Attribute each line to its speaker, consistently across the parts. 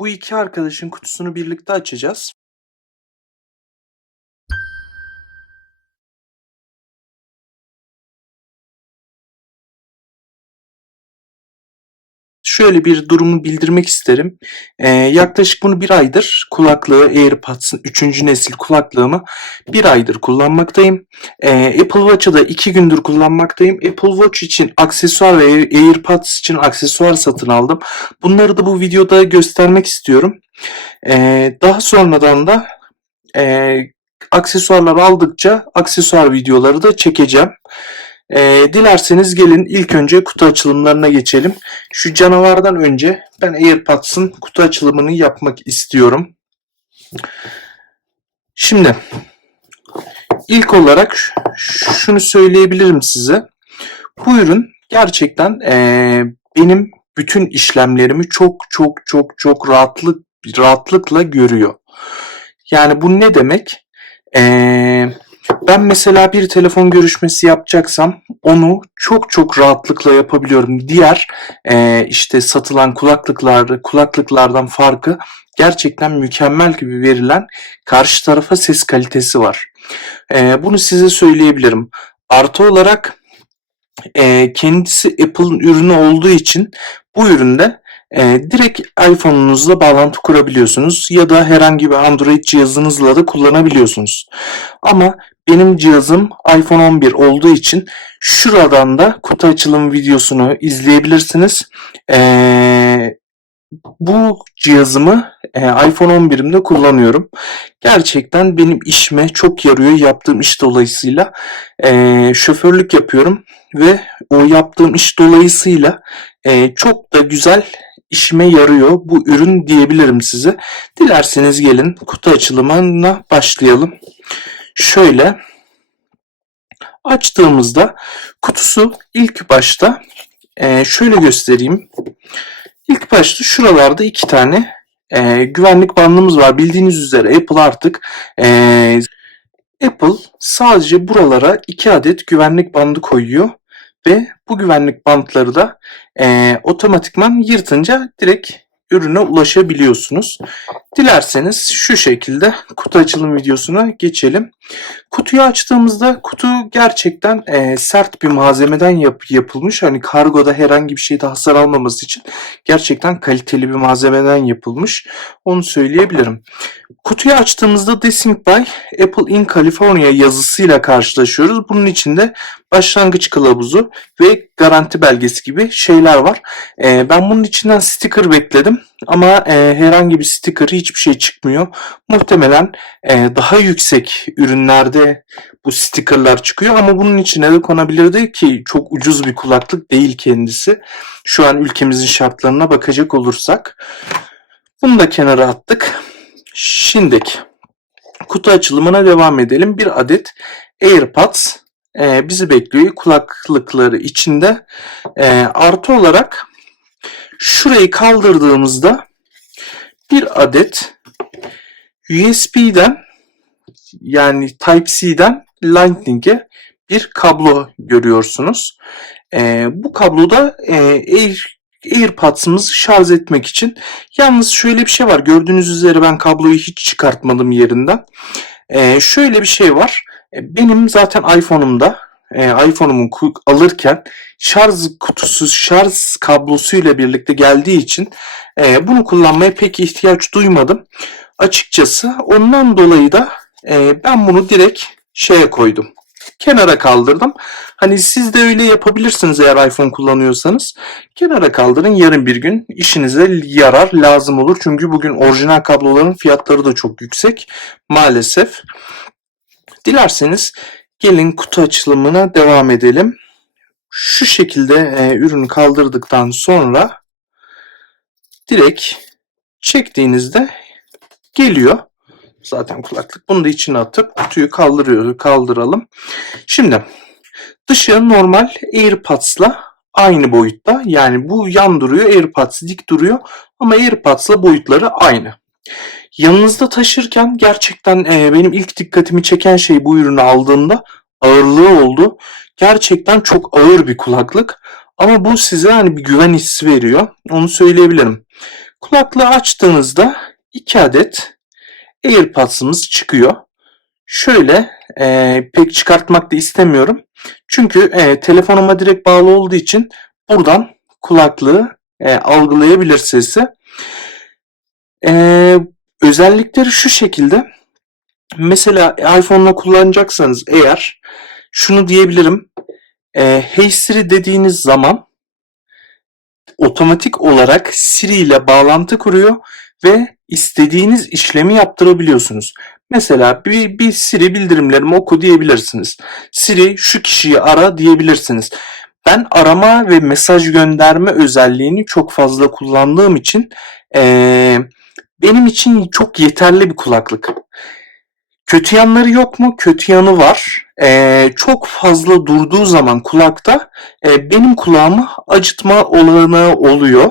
Speaker 1: Bu iki arkadaşın kutusunu birlikte açacağız. Şöyle bir durumu bildirmek isterim. Ee, yaklaşık bunu bir aydır kulaklığı AirPods'ın 3. nesil kulaklığımı bir aydır kullanmaktayım. Ee, Apple Watch'ı da iki gündür kullanmaktayım. Apple Watch için aksesuar ve AirPods için aksesuar satın aldım. Bunları da bu videoda göstermek istiyorum. Ee, daha sonradan da e, aksesuarlar aldıkça aksesuar videoları da çekeceğim. Ee, dilerseniz gelin ilk önce kutu açılımlarına geçelim. Şu canavardan önce ben AirPods'ın kutu açılımını yapmak istiyorum. Şimdi ilk olarak şunu söyleyebilirim size. Bu ürün gerçekten eee, benim bütün işlemlerimi çok çok çok çok rahatlık rahatlıkla görüyor. Yani bu ne demek? Eee, ben mesela bir telefon görüşmesi yapacaksam onu çok çok rahatlıkla yapabiliyorum. Diğer eee, işte satılan kulaklıklar, kulaklıklardan farkı gerçekten mükemmel gibi verilen karşı tarafa ses kalitesi var. Eee, bunu size söyleyebilirim. Artı olarak eee, kendisi Apple'ın ürünü olduğu için bu üründe eee, direkt iPhone'unuzla bağlantı kurabiliyorsunuz ya da herhangi bir Android cihazınızla da kullanabiliyorsunuz. Ama benim cihazım iPhone 11 olduğu için şuradan da kutu açılım videosunu izleyebilirsiniz. Eee, bu cihazımı e, iPhone 11'imde kullanıyorum. Gerçekten benim işime çok yarıyor yaptığım iş dolayısıyla. E, şoförlük yapıyorum ve o yaptığım iş dolayısıyla e, çok da güzel işime yarıyor bu ürün diyebilirim size. Dilerseniz gelin kutu açılımına başlayalım. Şöyle açtığımızda kutusu ilk başta e, şöyle göstereyim. İlk başta şuralarda iki tane e, güvenlik bandımız var. Bildiğiniz üzere Apple artık e, Apple sadece buralara iki adet güvenlik bandı koyuyor ve bu güvenlik bantları da e, otomatikman yırtınca direkt ürüne ulaşabiliyorsunuz. Dilerseniz şu şekilde kutu açılım videosuna geçelim. Kutuyu açtığımızda kutu gerçekten e, sert bir malzemeden yap- yapılmış. Hani kargoda herhangi bir şeyde hasar almaması için gerçekten kaliteli bir malzemeden yapılmış. Onu söyleyebilirim. Kutuyu açtığımızda Desync by Apple in California yazısıyla karşılaşıyoruz. Bunun içinde başlangıç kılavuzu ve garanti belgesi gibi şeyler var. E, ben bunun içinden sticker bekledim ama e, herhangi bir sticker hiçbir şey çıkmıyor. Muhtemelen e, daha yüksek ürünlerde bu stickerlar çıkıyor ama bunun içine de konabilirdi ki çok ucuz bir kulaklık değil kendisi. Şu an ülkemizin şartlarına bakacak olursak. Bunu da kenara attık. Şimdiki kutu açılımına devam edelim. Bir adet AirPods e, bizi bekliyor. Kulaklıkları içinde. E, artı olarak şurayı kaldırdığımızda bir adet USB'den yani Type-C'den Lightning'e bir kablo görüyorsunuz. Ee, bu kabloda e, Air, AirPods'ımızı şarj etmek için. Yalnız şöyle bir şey var. Gördüğünüz üzere ben kabloyu hiç çıkartmadım yerinden. Ee, şöyle bir şey var. E, Benim zaten iPhone'umda e, iPhone'umu alırken şarj kutusu, şarj kablosuyla birlikte geldiği için e, bunu kullanmaya pek ihtiyaç duymadım. Açıkçası ondan dolayı da e, ben bunu direkt şeye koydum. Kenara kaldırdım. Hani siz de öyle yapabilirsiniz eğer iPhone kullanıyorsanız. Kenara kaldırın yarın bir gün işinize yarar lazım olur. Çünkü bugün orijinal kabloların fiyatları da çok yüksek maalesef. Dilerseniz gelin kutu açılımına devam edelim. Şu şekilde e, ürünü kaldırdıktan sonra direkt çektiğinizde geliyor. Zaten kulaklık. Bunu da içine atıp kutuyu kaldırıyor, kaldıralım. Şimdi dışı normal AirPods'la aynı boyutta. Yani bu yan duruyor, AirPods dik duruyor ama AirPods'la boyutları aynı. Yanınızda taşırken gerçekten e, benim ilk dikkatimi çeken şey bu ürünü aldığımda ağırlığı oldu. Gerçekten çok ağır bir kulaklık. Ama bu size hani bir güven hissi veriyor. Onu söyleyebilirim. Kulaklığı açtığınızda iki adet AirPods'ımız çıkıyor. Şöyle e, pek çıkartmak da istemiyorum. Çünkü e, telefonuma direkt bağlı olduğu için buradan kulaklığı e, algılayabilir sesi. E, özellikleri şu şekilde. Mesela iPhone'la kullanacaksanız eğer şunu diyebilirim. E, hey Siri dediğiniz zaman otomatik olarak Siri ile bağlantı kuruyor ve istediğiniz işlemi yaptırabiliyorsunuz. Mesela bir, bir Siri bildirimlerimi oku diyebilirsiniz. Siri şu kişiyi ara diyebilirsiniz. Ben arama ve mesaj gönderme özelliğini çok fazla kullandığım için eee, benim için çok yeterli bir kulaklık. Kötü yanları yok mu? Kötü yanı var. Eee, çok fazla durduğu zaman kulakta e, benim kulağımı acıtma olanağı oluyor.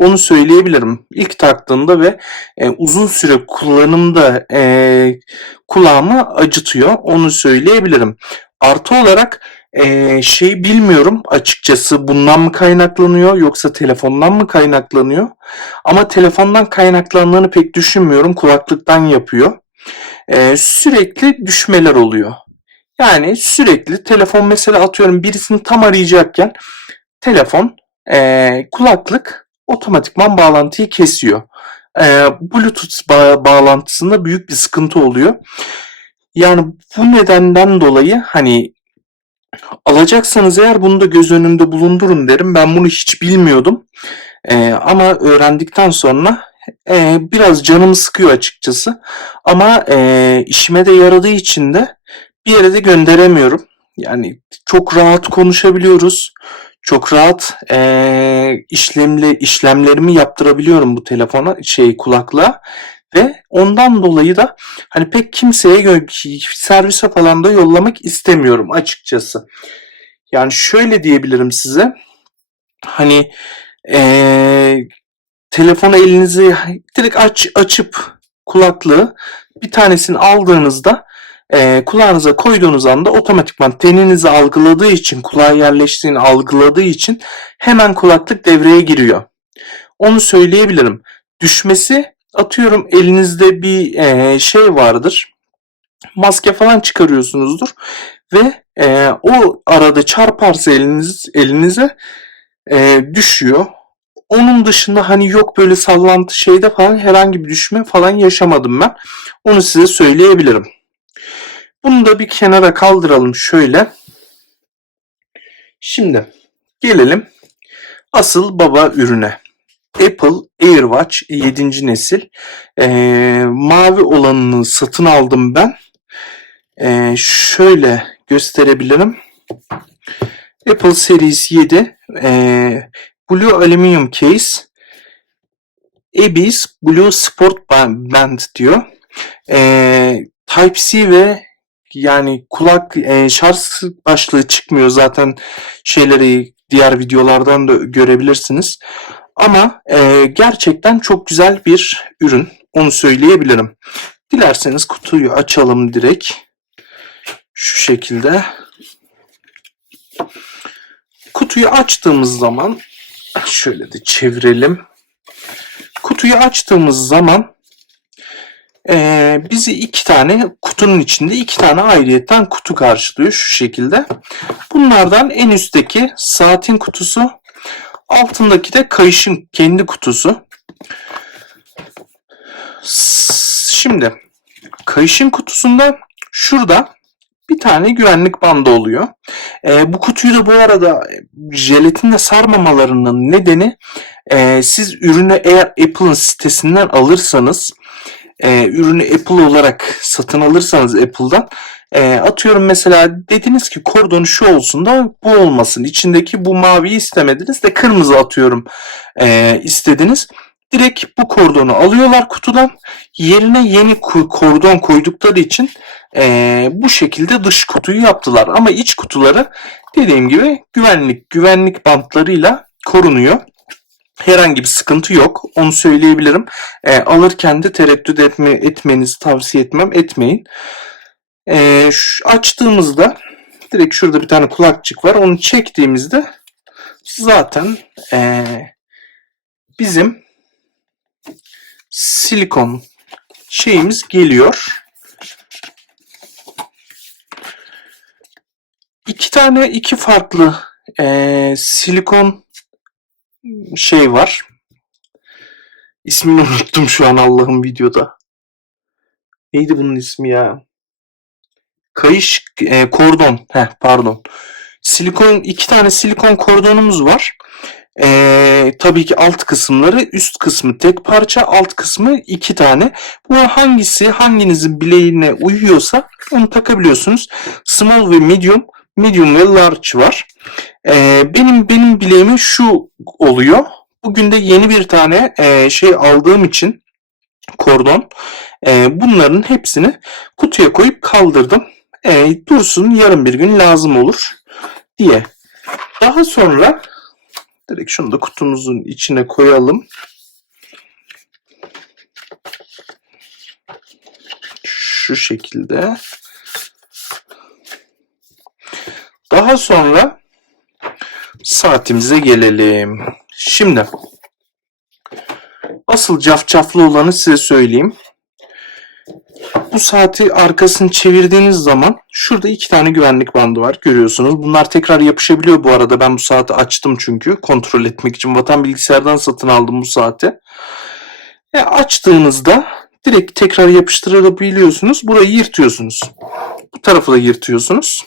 Speaker 1: Onu söyleyebilirim. İlk taktığımda ve e, uzun süre kullanımda e, kulağımı acıtıyor. Onu söyleyebilirim. Artı olarak e, şey bilmiyorum açıkçası bundan mı kaynaklanıyor yoksa telefondan mı kaynaklanıyor? Ama telefondan kaynaklandığını pek düşünmüyorum. Kulaklıktan yapıyor. E, sürekli düşmeler oluyor. Yani sürekli telefon mesela atıyorum birisini tam arayacakken telefon e, kulaklık otomatikman bağlantıyı kesiyor. E, Bluetooth ba- bağlantısında büyük bir sıkıntı oluyor. Yani bu nedenden dolayı hani alacaksanız eğer bunu da göz önünde bulundurun derim. Ben bunu hiç bilmiyordum. E, ama öğrendikten sonra e, biraz canımı sıkıyor açıkçası. Ama e, işime de yaradığı için de bir yere de gönderemiyorum. Yani çok rahat konuşabiliyoruz. Çok rahat eee işlemle işlemlerimi yaptırabiliyorum bu telefona, şey kulaklığa ve ondan dolayı da hani pek kimseye servise falan da yollamak istemiyorum açıkçası. Yani şöyle diyebilirim size. Hani eee telefonu elinizi direkt aç açıp kulaklığı bir tanesini aldığınızda e, kulağınıza koyduğunuz anda otomatikman teninizi algıladığı için, kulağa yerleştiğini algıladığı için hemen kulaklık devreye giriyor. Onu söyleyebilirim. Düşmesi atıyorum elinizde bir e, şey vardır. Maske falan çıkarıyorsunuzdur ve e, o arada çarparsa eliniz elinize e, düşüyor. Onun dışında hani yok böyle sallantı şeyde falan herhangi bir düşme falan yaşamadım ben. Onu size söyleyebilirim. Bunu da bir kenara kaldıralım şöyle. Şimdi gelelim asıl baba ürüne. Apple AirWatch 7. nesil. Ee, mavi olanını satın aldım ben. Ee, şöyle gösterebilirim. Apple Series 7 ee, Blue Aluminium Case Abyss Blue Sport Band diyor. Ee, Type-C ve yani kulak e, şarj başlığı çıkmıyor zaten şeyleri diğer videolardan da görebilirsiniz. Ama e, gerçekten çok güzel bir ürün. Onu söyleyebilirim. Dilerseniz kutuyu açalım direkt. Şu şekilde. Kutuyu açtığımız zaman şöyle de çevirelim. Kutuyu açtığımız zaman ee, bizi iki tane kutunun içinde iki tane ayrıyetten kutu karşılıyor şu şekilde. Bunlardan en üstteki saatin kutusu, altındaki de kayışın kendi kutusu. Şimdi kayışın kutusunda şurada bir tane güvenlik bandı oluyor. Ee, bu kutuyu da bu arada jelatinle sarmamalarının nedeni e, siz ürünü eğer Apple'ın sitesinden alırsanız e, ürünü Apple olarak satın alırsanız Apple'dan e, atıyorum mesela dediniz ki kordonu şu olsun da bu olmasın. İçindeki bu maviyi istemediniz de kırmızı atıyorum e, istediniz. Direkt bu kordonu alıyorlar kutudan. Yerine yeni kordon koydukları için e, bu şekilde dış kutuyu yaptılar. Ama iç kutuları dediğim gibi güvenlik güvenlik bantlarıyla korunuyor herhangi bir sıkıntı yok. Onu söyleyebilirim. E, alırken de tereddüt etme, etmenizi tavsiye etmem. Etmeyin. E, şu, açtığımızda direkt şurada bir tane kulakçık var. Onu çektiğimizde zaten e, bizim silikon şeyimiz geliyor. İki tane iki farklı eee, silikon şey var. İsmini unuttum şu an Allah'ım videoda. Neydi bunun ismi ya? Kayış e, kordon. Heh, pardon. Silikon iki tane silikon kordonumuz var. E, tabii ki alt kısımları, üst kısmı tek parça, alt kısmı iki tane. Bu hangisi hanginizin bileğine uyuyorsa onu takabiliyorsunuz. Small ve medium, medium ve large var. E, benim benim bileğime şu oluyor. Bugün de yeni bir tane e, şey aldığım için kordon. E, bunların hepsini kutuya koyup kaldırdım. E, dursun yarın bir gün lazım olur diye. Daha sonra direkt şunu da kutumuzun içine koyalım. Şu şekilde. Daha sonra saatimize gelelim. Şimdi asıl cafcaflı olanı size söyleyeyim. Bu saati arkasını çevirdiğiniz zaman şurada iki tane güvenlik bandı var görüyorsunuz. Bunlar tekrar yapışabiliyor bu arada. Ben bu saati açtım çünkü kontrol etmek için. Vatan bilgisayardan satın aldım bu saati. E, açtığınızda direkt tekrar yapıştırabiliyorsunuz. Burayı yırtıyorsunuz. Bu tarafı da yırtıyorsunuz.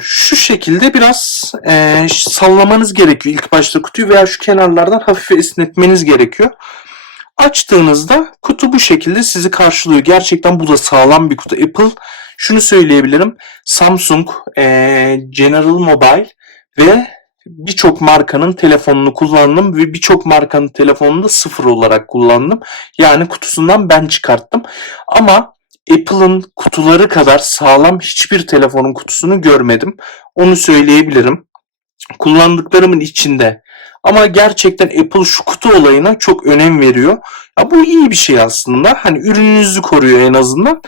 Speaker 1: Şu şekilde biraz e, sallamanız gerekiyor ilk başta kutuyu veya şu kenarlardan hafif esnetmeniz gerekiyor. Açtığınızda kutu bu şekilde sizi karşılıyor. Gerçekten bu da sağlam bir kutu. Apple şunu söyleyebilirim. Samsung, e, General Mobile ve birçok markanın telefonunu kullandım ve birçok markanın telefonunu da sıfır olarak kullandım. Yani kutusundan ben çıkarttım. Ama Apple'ın kutuları kadar sağlam hiçbir telefonun kutusunu görmedim. Onu söyleyebilirim. Kullandıklarımın içinde ama gerçekten Apple şu kutu olayına çok önem veriyor. Ya bu iyi bir şey aslında. Hani ürününüzü koruyor en azından.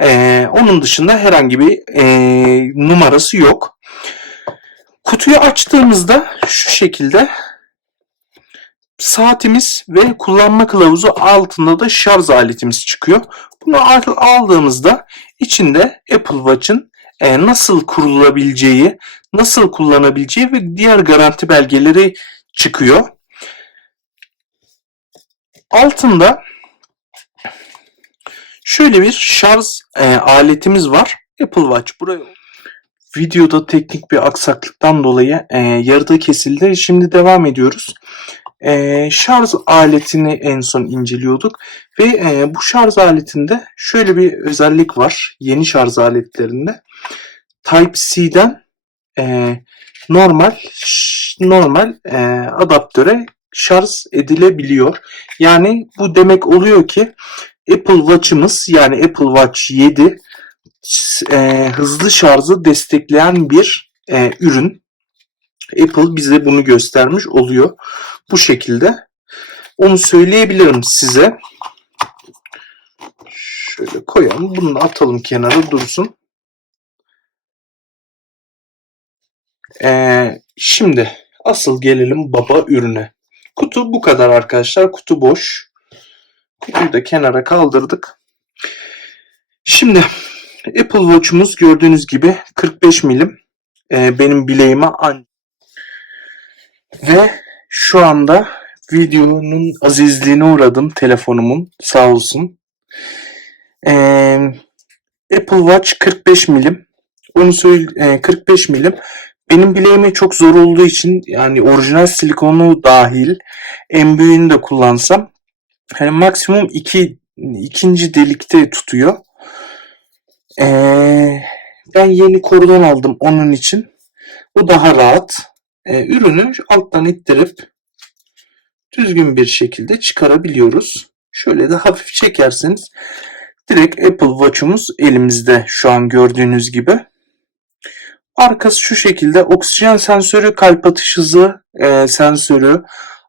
Speaker 1: Ee, onun dışında herhangi bir e, numarası yok. Kutuyu açtığımızda şu şekilde saatimiz ve kullanma kılavuzu altında da şarj aletimiz çıkıyor. Bunu aldığımızda içinde Apple Watch'ın e, nasıl kurulabileceği, nasıl kullanabileceği ve diğer garanti belgeleri çıkıyor. Altında şöyle bir şarj e, aletimiz var. Apple Watch buraya videoda teknik bir aksaklıktan dolayı e, yarıda kesildi. Şimdi devam ediyoruz. E, şarj aletini en son inceliyorduk ve e, bu şarj aletinde şöyle bir özellik var. Yeni şarj aletlerinde Type-C'den e, normal normal e, adaptöre şarj edilebiliyor. Yani bu demek oluyor ki Apple Watch'ımız yani Apple Watch 7 e, hızlı şarjı destekleyen bir e, ürün. Apple bize bunu göstermiş oluyor. Bu şekilde. Onu söyleyebilirim size. Şöyle koyalım. Bunu atalım kenara dursun. Ee, şimdi asıl gelelim baba ürüne. Kutu bu kadar arkadaşlar. Kutu boş. Kutuyu da kenara kaldırdık. Şimdi Apple Watch'umuz gördüğünüz gibi 45 milim. Ee, benim bileğime an ve şu anda videonun azizliğine uğradım telefonumun sağ olsun. Ee, Apple Watch 45 milim. Onu söyle 45 milim. Benim bileğime çok zor olduğu için yani orijinal silikonu dahil en büyüğünü de kullansam hani maksimum iki ikinci delikte tutuyor. Ee, ben yeni kordon aldım onun için. O daha rahat. Ee, ürünü alttan ittirip düzgün bir şekilde çıkarabiliyoruz. Şöyle de hafif çekerseniz direkt Apple Watch'umuz elimizde şu an gördüğünüz gibi. Arkası şu şekilde oksijen sensörü, kalp atış hızı e, sensörü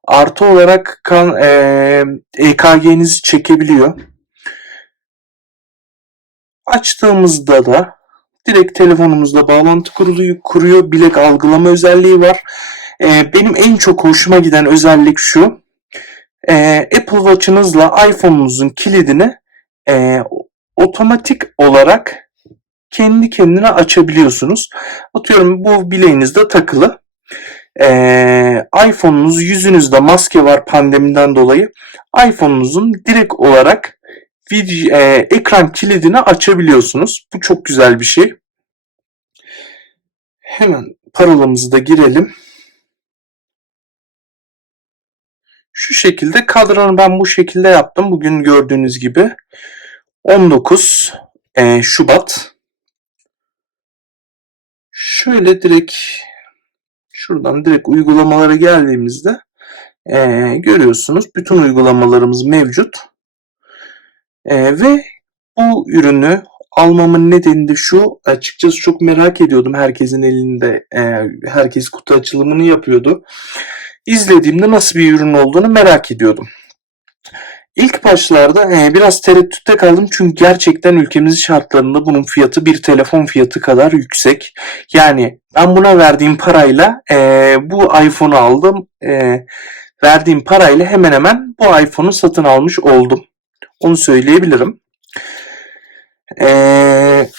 Speaker 1: artı olarak kan e, EKG'nizi çekebiliyor. Açtığımızda da direkt telefonumuzla bağlantı kuruluyor, kuruyor. Bilek algılama özelliği var. E, benim en çok hoşuma giden özellik şu. e, Apple Watch'ınızla iPhone'unuzun kilidini e, otomatik olarak kendi kendine açabiliyorsunuz. Atıyorum bu bileğinizde takılı. Ee, iPhone'unuz yüzünüzde maske var pandemiden dolayı. iPhone'unuzun direkt olarak video, e, ekran kilidini açabiliyorsunuz. Bu çok güzel bir şey. Hemen parolamızı da girelim. Şu şekilde kadranı ben bu şekilde yaptım. Bugün gördüğünüz gibi 19 e, Şubat. Şöyle direkt şuradan direkt uygulamalara geldiğimizde e, görüyorsunuz bütün uygulamalarımız mevcut. E, ve bu ürünü almamın nedeni de şu açıkçası çok merak ediyordum herkesin elinde e, herkes kutu açılımını yapıyordu. İzlediğimde nasıl bir ürün olduğunu merak ediyordum. İlk başlarda e, biraz tereddütte kaldım çünkü gerçekten ülkemiz şartlarında bunun fiyatı bir telefon fiyatı kadar yüksek. Yani ben buna verdiğim parayla e, bu iPhone'u aldım. E, verdiğim parayla hemen hemen bu iPhone'u satın almış oldum. Onu söyleyebilirim. E,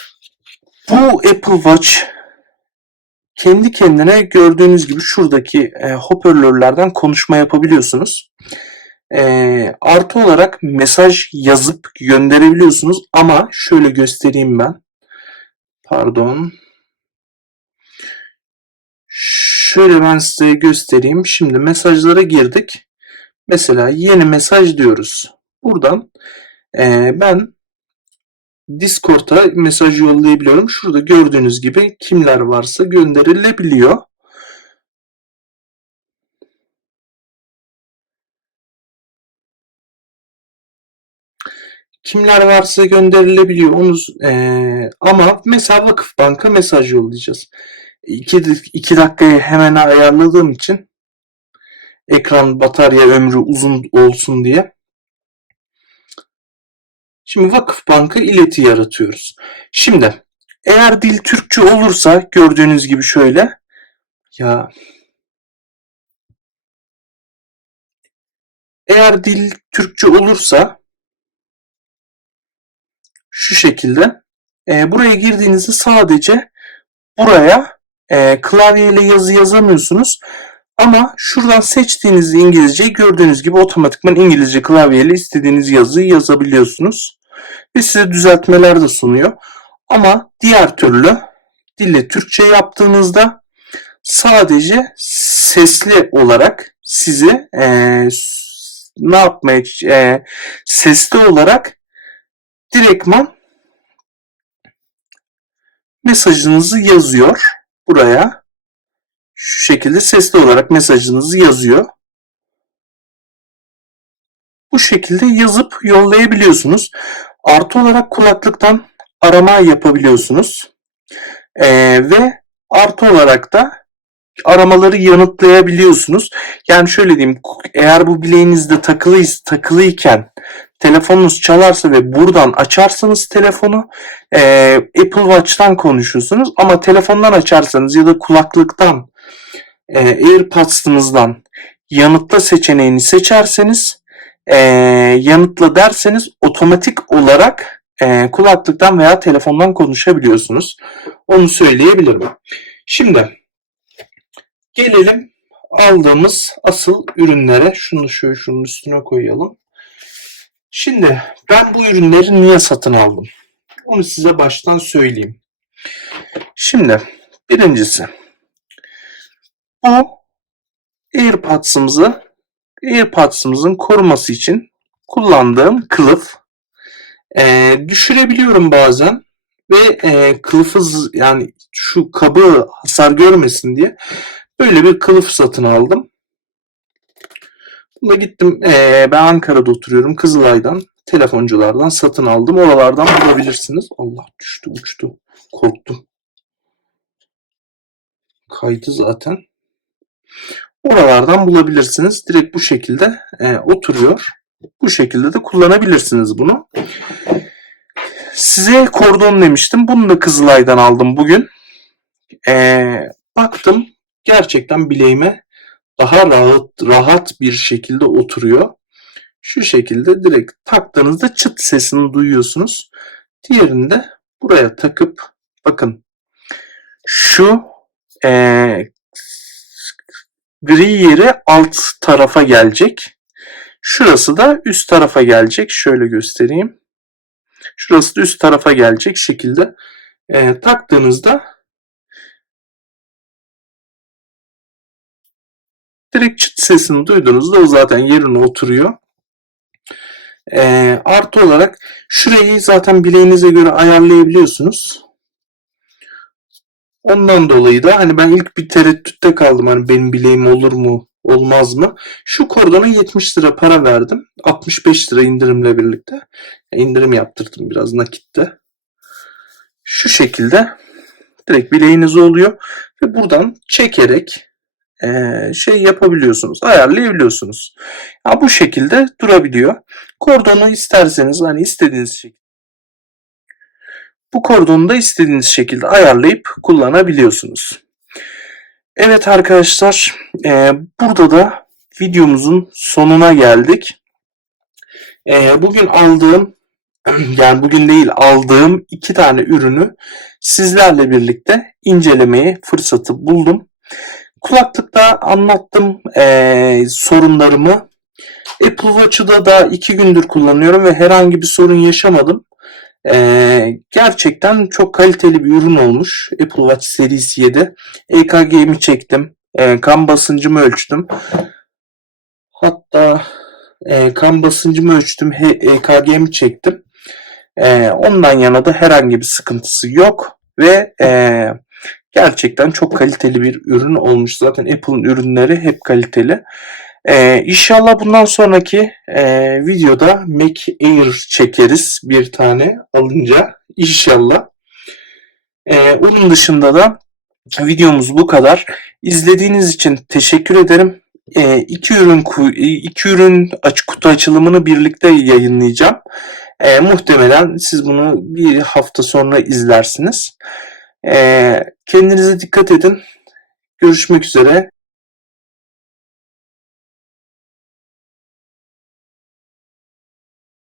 Speaker 1: bu Apple Watch kendi kendine gördüğünüz gibi şuradaki e, hoparlörlerden konuşma yapabiliyorsunuz. E, artı olarak mesaj yazıp gönderebiliyorsunuz ama şöyle göstereyim ben. Pardon. Şöyle ben size göstereyim. Şimdi mesajlara girdik. Mesela yeni mesaj diyoruz. Buradan e, ben Discord'a mesaj yollayabiliyorum. Şurada gördüğünüz gibi kimler varsa gönderilebiliyor. Kimler varsa gönderilebiliyor. Onu e, ama mesela Vakıf Bank'a mesaj yollayacağız. 2 2 dakikayı hemen ayarladığım için ekran batarya ömrü uzun olsun diye Şimdi Vakıf Bank'a ileti yaratıyoruz. Şimdi eğer dil Türkçe olursa gördüğünüz gibi şöyle ya eğer dil Türkçe olursa şu şekilde e, buraya girdiğinizde sadece buraya e, klavyeyle yazı yazamıyorsunuz. Ama şuradan seçtiğiniz İngilizce gördüğünüz gibi otomatikman İngilizce klavyeyle istediğiniz yazıyı yazabiliyorsunuz ve size düzeltmeler de sunuyor. Ama diğer türlü dille Türkçe yaptığınızda sadece sesli olarak sizi e, ne yapmaya e, sesli olarak direktman mesajınızı yazıyor buraya. Şu şekilde sesli olarak mesajınızı yazıyor. Bu şekilde yazıp yollayabiliyorsunuz. Artı olarak kulaklıktan arama yapabiliyorsunuz. Ee, ve artı olarak da aramaları yanıtlayabiliyorsunuz. Yani şöyle diyeyim eğer bu bileğinizde takılı, takılıyken telefonunuz çalarsa ve buradan açarsanız telefonu e, Apple Watch'tan konuşuyorsunuz ama telefondan açarsanız ya da kulaklıktan e, AirPods'ınızdan yanıtla seçeneğini seçerseniz e, yanıtla derseniz otomatik olarak e, kulaklıktan veya telefondan konuşabiliyorsunuz. Onu söyleyebilirim. Şimdi gelelim aldığımız asıl ürünlere. Şunu şöyle şunun üstüne koyalım. Şimdi ben bu ürünleri niye satın aldım? Onu size baştan söyleyeyim. Şimdi birincisi bu AirPods'ımızı AirPods'ımızın koruması için kullandığım kılıf. E, düşürebiliyorum bazen ve e, kılıfı yani şu kabı hasar görmesin diye böyle bir kılıf satın aldım. Buna gittim. E, ben Ankara'da oturuyorum. Kızılay'dan telefonculardan satın aldım. Oralardan bulabilirsiniz. Allah düştü uçtu. Korktum. Kaydı zaten. Oralardan bulabilirsiniz. Direkt bu şekilde e, oturuyor. Bu şekilde de kullanabilirsiniz bunu. Size kordon demiştim. Bunu da Kızılay'dan aldım bugün. E, baktım gerçekten bileğime daha rahat rahat bir şekilde oturuyor. Şu şekilde direkt taktığınızda çıt sesini duyuyorsunuz. Diğerini de buraya takıp bakın şu eee gri yeri alt tarafa gelecek. Şurası da üst tarafa gelecek. Şöyle göstereyim. Şurası da üst tarafa gelecek şekilde eee, taktığınızda direkt çıt sesini duyduğunuzda o zaten yerine oturuyor. Eee, artı olarak şurayı zaten bileğinize göre ayarlayabiliyorsunuz. Ondan dolayı da hani ben ilk bir tereddütte kaldım hani benim bileğim olur mu olmaz mı? Şu kordona 70 lira para verdim. 65 lira indirimle birlikte. İndirim yaptırdım biraz nakitte. Şu şekilde direkt bileğiniz oluyor ve buradan çekerek eee, şey yapabiliyorsunuz, ayarlayabiliyorsunuz. Ya bu şekilde durabiliyor. Kordonu isterseniz hani istediğiniz şekilde bu kordonu da istediğiniz şekilde ayarlayıp kullanabiliyorsunuz. Evet arkadaşlar, eee, burada da videomuzun sonuna geldik. Eee, bugün aldığım, yani bugün değil aldığım iki tane ürünü sizlerle birlikte incelemeye fırsatı buldum. Kulaklıkta anlattım eee, sorunlarımı. Apple Watch'ı da iki gündür kullanıyorum ve herhangi bir sorun yaşamadım. Eee, gerçekten çok kaliteli bir ürün olmuş. Apple Watch serisi 7. EKG'mi çektim. Eee, kan basıncımı ölçtüm. Hatta eee, kan basıncımı ölçtüm. EKG'mi çektim. Eee, ondan yana da herhangi bir sıkıntısı yok. Ve eee, gerçekten çok kaliteli bir ürün olmuş. Zaten Apple'ın ürünleri hep kaliteli. Ee, inşallah bundan sonraki e, videoda Mac Air çekeriz bir tane alınca inşallah. Ee, onun dışında da videomuz bu kadar. İzlediğiniz için teşekkür ederim. Ee, iki ürün iki ürün açık kutu açılımını birlikte yayınlayacağım. Ee, muhtemelen siz bunu bir hafta sonra izlersiniz. Ee, kendinize dikkat edin. Görüşmek üzere.